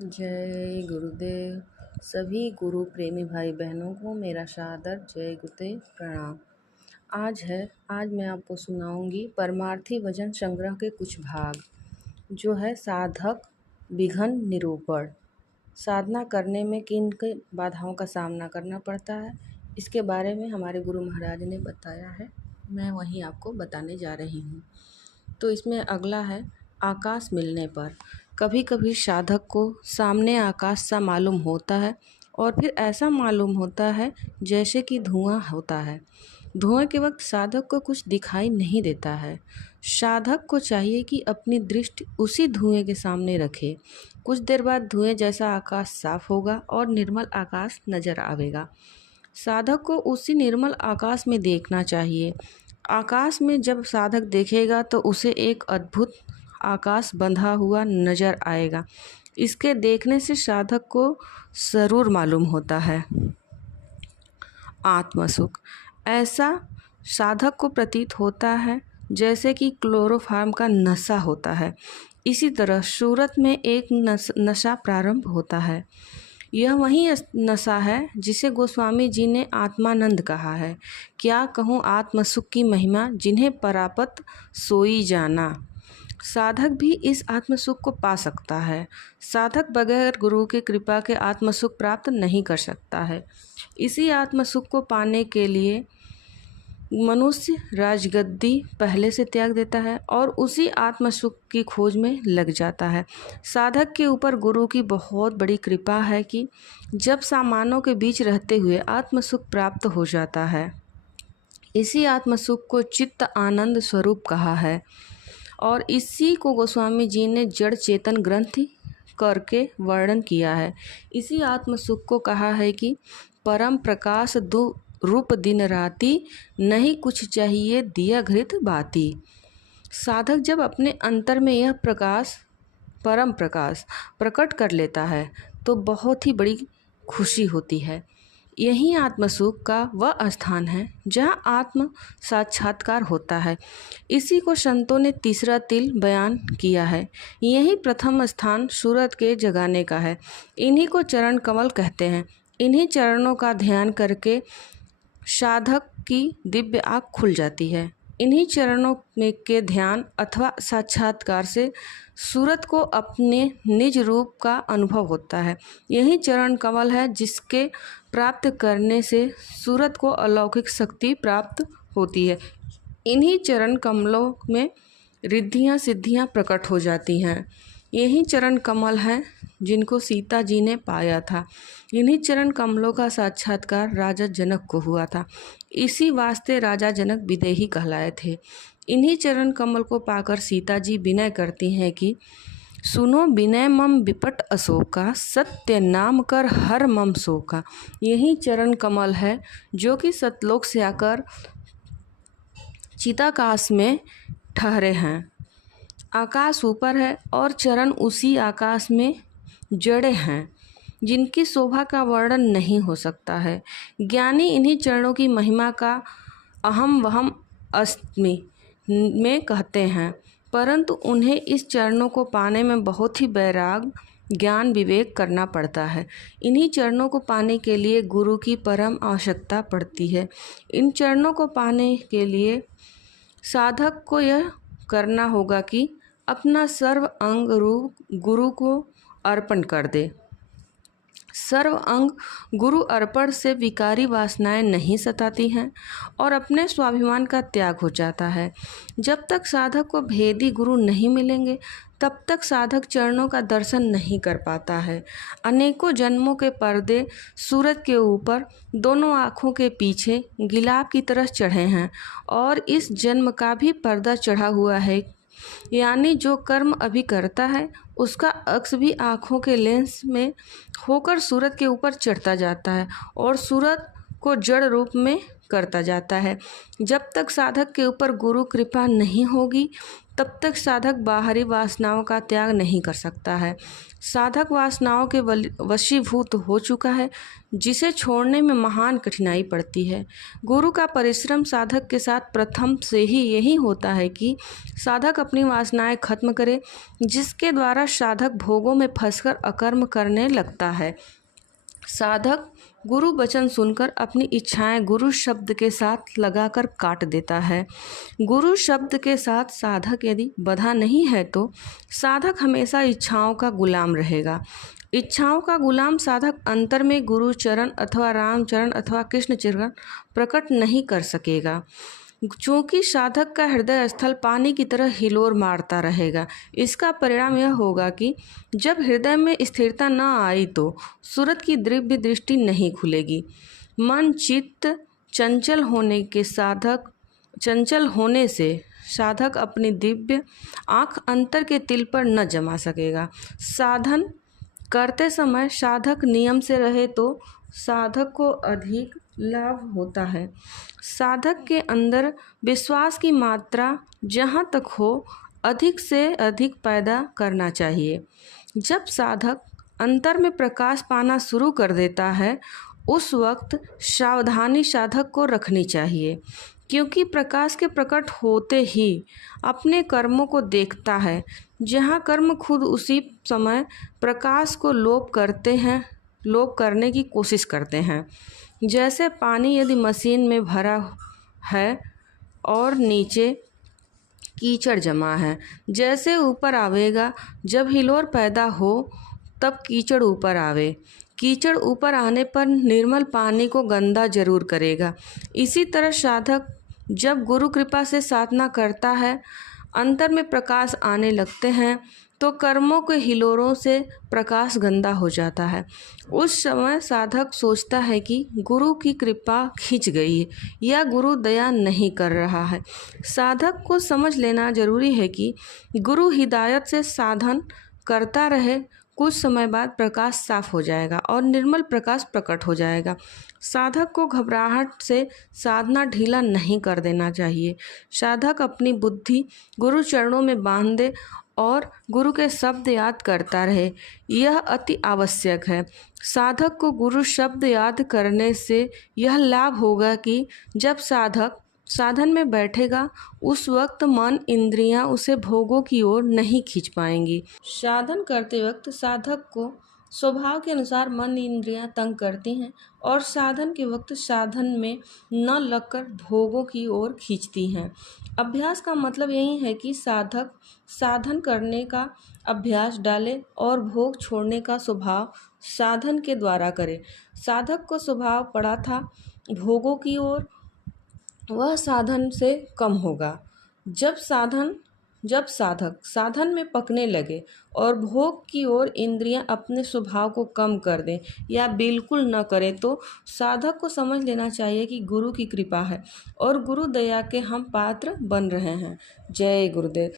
जय गुरुदेव। सभी गुरु प्रेमी भाई बहनों को मेरा सादर जय गुरुदेव प्रणाम। आज मैं आपको सुनाऊंगी परमार्थी वचन संग्रह के कुछ भाग, जो है साधक विघ्न निरूपण। साधना करने में किन किन बाधाओं का सामना करना पड़ता है, इसके बारे में हमारे गुरु महाराज ने बताया है। मैं वहीं आपको बताने जा रही हूँ। तो इसमें अगला है आकाश मिलने पर। कभी कभी साधक को सामने आकाश सा मालूम होता है और फिर ऐसा मालूम होता है जैसे कि धुआं होता है। धुएं के वक्त साधक को कुछ दिखाई नहीं देता है। साधक को चाहिए कि अपनी दृष्टि उसी धुएं के सामने रखे। कुछ देर बाद धुएं जैसा आकाश साफ होगा और निर्मल आकाश नजर आवेगा। साधक को उसी निर्मल आकाश में देखना चाहिए। आकाश में जब साधक देखेगा तो उसे एक अद्भुत आकाश बंधा हुआ नजर आएगा। इसके देखने से साधक को जरूर मालूम होता है आत्मसुख। ऐसा साधक को प्रतीत होता है जैसे कि क्लोरोफार्म का नशा होता है। इसी तरह सूरत में एक नशा प्रारंभ होता है। यह वही नशा है जिसे गोस्वामी जी ने आत्मानंद कहा है। क्या कहूँ आत्मसुख की महिमा, जिन्हें परापत सोई जाना। साधक भी इस आत्मसुख को पा सकता है। साधक बगैर गुरु की कृपा के आत्मसुख प्राप्त नहीं कर सकता है। इसी आत्मसुख को पाने के लिए मनुष्य राजगद्दी पहले से त्याग देता है और उसी आत्मसुख की खोज में लग जाता है। साधक के ऊपर गुरु की बहुत बड़ी कृपा है कि जब सामानों के बीच रहते हुए आत्मसुख प्राप्त हो जाता है। इसी आत्मसुख को चित्त आनंद स्वरूप कहा है और इसी को गोस्वामी जी ने जड़ चेतन ग्रंथ करके वर्णन किया है। इसी आत्मसुख को कहा है कि परम प्रकाश दु रूप दिन राती, नहीं कुछ चाहिए दिया घृत बाती। साधक जब अपने अंतर में यह प्रकाश, परम प्रकाश प्रकट कर लेता है तो बहुत ही बड़ी खुशी होती है। यही आत्मसुख का वह स्थान है जहाँ आत्म साक्षात्कार होता है। इसी को संतों ने तीसरा तिल बयान किया है। यही प्रथम स्थान सूरत के जगाने का है। इन्हीं को चरण कमल कहते हैं। इन्हीं चरणों का ध्यान करके साधक की दिव्य आँख खुल जाती है। इन्हीं चरणों में के ध्यान अथवा साक्षात्कार से सूरत को अपने निज रूप का अनुभव होता है। यही चरण कमल है जिसके प्राप्त करने से सूरत को अलौकिक शक्ति प्राप्त होती है। इन्हीं चरण कमलों में रिद्धियाँ सिद्धियाँ प्रकट हो जाती हैं। यही चरण कमल हैं जिनको सीता जी ने पाया था। इन्हीं चरण कमलों का साक्षात्कार राजा जनक को हुआ था। इसी वास्ते राजा जनक विदेही कहलाए थे। इन्हीं चरण कमल को पाकर सीता जी विनय करती हैं कि सुनो विनय मम विपट अशोका, सत्य नाम कर हर मम शोका। यही चरण कमल है जो कि सतलोक से आकर चिताकाश में ठहरे हैं। आकाश ऊपर है और चरण उसी आकाश में जड़े हैं, जिनकी शोभा का वर्णन नहीं हो सकता है। ज्ञानी इन्हीं चरणों की महिमा का अहम वहम अस्मि में कहते हैं, परंतु उन्हें इस चरणों को पाने में बहुत ही वैराग ज्ञान विवेक करना पड़ता है। इन्हीं चरणों को पाने के लिए गुरु की परम आवश्यकता पड़ती है। इन चरणों को पाने के लिए साधक को यह करना होगा कि अपना सर्व अंग गुरु को अर्पण कर दे। सर्व अंग गुरु अर्पण से विकारी वासनाएं नहीं सताती हैं और अपने स्वाभिमान का त्याग हो जाता है। जब तक साधक को भेदी गुरु नहीं मिलेंगे तब तक साधक चरणों का दर्शन नहीं कर पाता है। अनेकों जन्मों के पर्दे सूरत के ऊपर दोनों आँखों के पीछे गिलाब की तरह चढ़े हैं और इस जन्म का भी पर्दा चढ़ा हुआ है। यानी जो कर्म अभी करता है उसका अक्स भी आँखों के लेंस में होकर सूरत के ऊपर चढ़ता जाता है और सूरत को जड़ रूप में करता जाता है। जब तक साधक के ऊपर गुरु कृपा नहीं होगी तब तक साधक बाहरी वासनाओं का त्याग नहीं कर सकता है। साधक वासनाओं के वशीभूत हो चुका है, जिसे छोड़ने में महान कठिनाई पड़ती है। गुरु का परिश्रम साधक के साथ प्रथम से ही यही होता है कि साधक अपनी वासनाएं खत्म करे, जिसके द्वारा साधक भोगों में फंसकर अकर्म करने लगता है। साधक गुरु वचन सुनकर अपनी इच्छाएं गुरु शब्द के साथ लगाकर काट देता है। गुरु शब्द के साथ साधक यदि बंधा नहीं है तो साधक हमेशा इच्छाओं का गुलाम रहेगा। इच्छाओं का गुलाम साधक अंतर में गुरु चरण अथवा राम चरण अथवा कृष्ण चरण प्रकट नहीं कर सकेगा, चूँकि साधक का हृदय स्थल पानी की तरह हिलोर मारता रहेगा। इसका परिणाम यह होगा कि जब हृदय में स्थिरता न आई तो सूरत की दिव्य दृष्टि नहीं खुलेगी। मन चित्त चंचल होने से साधक अपनी दिव्य आँख अंतर के तिल पर न जमा सकेगा। साधन करते समय साधक नियम से रहे तो साधक को अधिक लाभ होता है। साधक के अंदर विश्वास की मात्रा जहाँ तक हो अधिक से अधिक पैदा करना चाहिए। जब साधक अंतर में प्रकाश पाना शुरू कर देता है उस वक्त सावधानी साधक को रखनी चाहिए, क्योंकि प्रकाश के प्रकट होते ही अपने कर्मों को देखता है। जहाँ कर्म खुद उसी समय प्रकाश को लोप करने की कोशिश करते हैं। जैसे पानी यदि मशीन में भरा है और नीचे कीचड़ जमा है, जैसे ऊपर आवेगा, जब हिलोर पैदा हो तब कीचड़ ऊपर आवे। कीचड़ ऊपर आने पर निर्मल पानी को गंदा जरूर करेगा। इसी तरह साधक जब गुरु कृपा से साधना करता है, अंतर में प्रकाश आने लगते हैं तो कर्मों के हिलोरों से प्रकाश गंदा हो जाता है। उस समय साधक सोचता है कि गुरु की कृपा खिंच गई है या गुरु दया नहीं कर रहा है। साधक को समझ लेना जरूरी है कि गुरु हिदायत से साधन करता रहे, कुछ समय बाद प्रकाश साफ हो जाएगा और निर्मल प्रकाश प्रकट हो जाएगा। साधक को घबराहट से साधना ढीला नहीं कर देना चाहिए। साधक अपनी बुद्धि गुरु चरणों में बांध दे और गुरु के शब्द याद करता रहे, यह अति आवश्यक है। साधक को गुरु शब्द याद करने से यह लाभ होगा कि जब साधक साधन में बैठेगा उस वक्त मन इंद्रियां उसे भोगों की ओर नहीं खींच पाएंगी। साधन करते वक्त साधक को स्वभाव के अनुसार मन इंद्रियां तंग करती हैं और साधन के वक्त साधन में न लगकर भोगों की ओर खींचती हैं। अभ्यास का मतलब यही है कि साधक साधन करने का अभ्यास डाले और भोग छोड़ने का स्वभाव साधन के द्वारा करे। साधक को स्वभाव पड़ा था भोगों की ओर, वह साधन से कम होगा। जब साधक साधन में पकने लगे और भोग की ओर इंद्रियां अपने स्वभाव को कम कर दें या बिल्कुल न करें तो साधक को समझ लेना चाहिए कि गुरु की कृपा है और गुरु दया के हम पात्र बन रहे हैं। जय गुरुदेव।